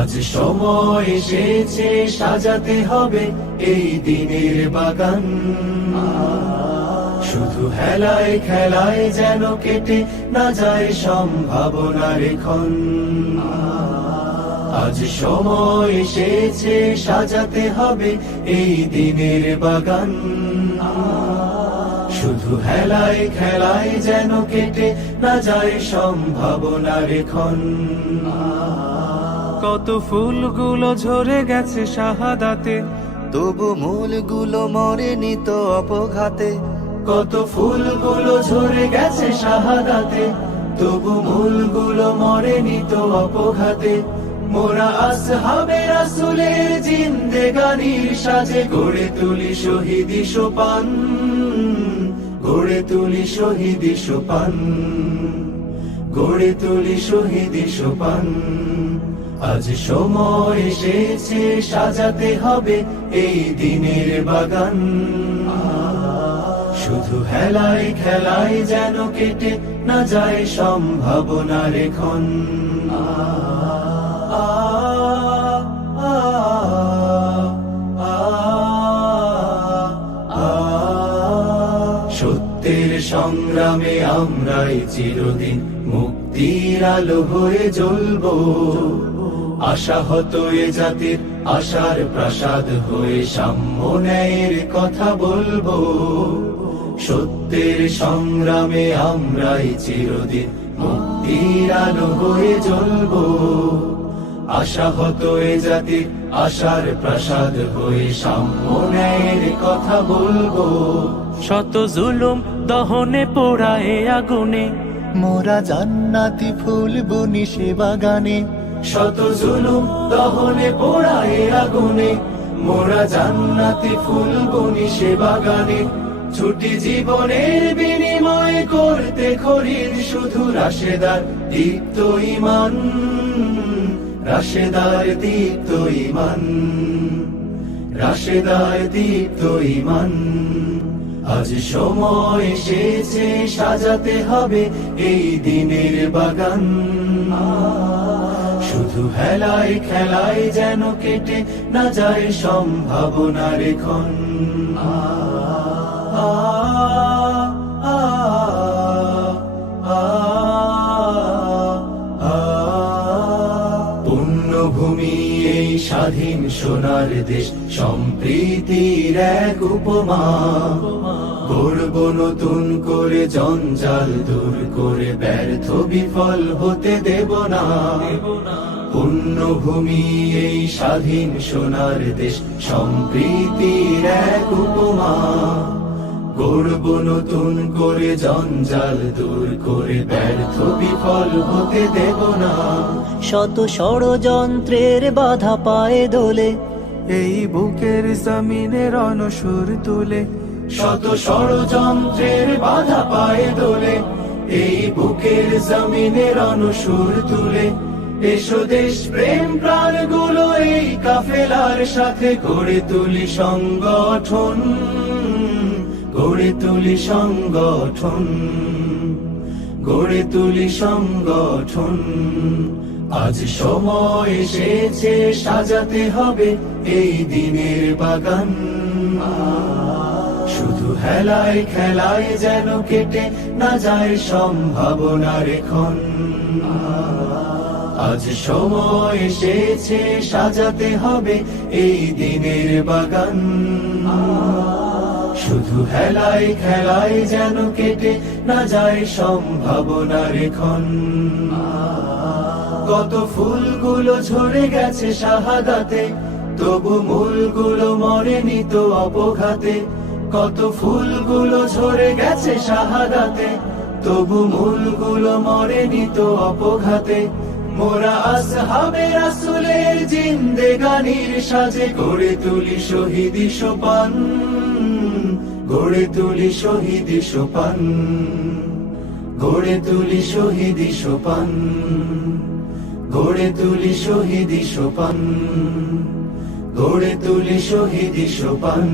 আজ সময় এসেছে সাজাতে হবে এই দিনের বাগান। শুধু হেলায় খেলায় যেন কেটে না যায় সম্ভাবনার ক্ষণ। আজ সময় এসেছে সাজাতে হবে এই দিনের বাগান। শুধু হেলায় খেলায় যেন কেটে না যায় সম্ভাবনার ক্ষণ। কত ফুলগুলো ঝরে গেছে শাহাদাতে, তবু মূলগুলো মরেনি তো অপঘাতে। কত ফুলগুলো ঝরে গেছে শাহাদাতে, তবু মূলগুলো মরেনি তো অপঘাতে। মোরা আসহাবে রাসূলের জিন্দেগানির সাজে গড়ে তুলি শহীদি সোপান, গড়ে তুলি শহীদি সোপান, গড়ে তুলি শহীদি সোপান। আজ সময় এসেছে সাজাতে হবে এই দিনের বাগান। শুধু হেলায় খেলায় যেন কেটে না যায় সম্ভাবনার ক্ষণ। সত্যের সংগ্রামে আমরাই চিরদিন মুক্তির আলো হয়ে জ্বলবো। আশাহত এ জাতির আশার প্রাসাদ হয়ে সাম্য ন্যায়ের কথা বলবো। সত্যের সংগ্রামে আমরাই চিরদিন মুক্তির আলো হয়ে জ্বলবো। আশাহত এ জাতির আশার প্রাসাদ হয়ে সাম্য ন্যায়ের কথা বলবো। শত জুলুম দহনে পোড়ায় আগুনে, মোরা জান্নাতি ফুল বুনি সে বাগানে। শত জুলুম দহনে পোড়ায় আগুনে, মোরা জান্নাতি ফুল বুনি সে বাগানে। ছুটি জীবনের বিনিময় করতে খরিদ শুধু রাশেদার দীপ্ত ঈমান, রাশেদার দীপ্ত ঈমান, রাশেদার দীপ্ত ঈমান। আজ সময় এসেছে সাজাতে হবে এই দিনের বাগান। শুধু হেলায় খেলায় যেন কেটে না যায় সম্ভাবনার ক্ষণ। পুণ্যভূমি এই স্বাধীন সোনার দেশ, সম্প্রীতির এক উপমা। গড়ব নতুন করে জঞ্জাল দূর করে, ব্যর্থ বিফল হতে দেব না। পুণ্যভূমি এই স্বাধীন সোনার দেশ, সম্প্রীতির এক উপমা। গড়ব নতুন করে জঞ্জাল দূর করে, ব্যর্থ বিফল হতে দেব না। শত ষড়যন্ত্রের বাধা পায়ে দোলে, এই বুকের জমিনে রণসুর তুলে। শত ষড়যন্ত্রের বাধা পায়ে দোলে, এই বুকের জমিনে রণসুর তুলে। এসো দেশ প্রেম প্রাণগুলো এই কাফেলার সাথে গড়ে তুলি সংগঠন, গড়ে তুলি সংগঠন, গড়ে তুলি সংগঠন। আজ সময় এসেছে সাজাতে হবে এই দিনের বাগান। শুধু হেলায় খেলায় যেন কেটে না যায় সম্ভাবনার ক্ষণ। আজ সময় এসেছে সাজাতে হবে এই দিনের বাগান। শুধু হেলায় খেলায় যেন কেটে না যায় সম্ভাবনার ক্ষণ। কত ফুলগুলো ঝরে গেছে শাহাদাতে, তবু মূলগুলো মরেনি তো অপঘাতে। কত ফুলগুলো ঝরে গেছে শাহাদাতে, তবু মূলগুলো মরেনি তো অপঘাতে। মোরা আসহাবে রাসূলের জিন্দেগানির সাজে গড়ে তুলি শহীদি সোপান, গড়ে তুলি শহীদি সোপান, গড়ে তুলি শহীদি সোপান, গড়ে তুলি শহীদি সোপান, গড়ে তুলি শহীদি সোপান।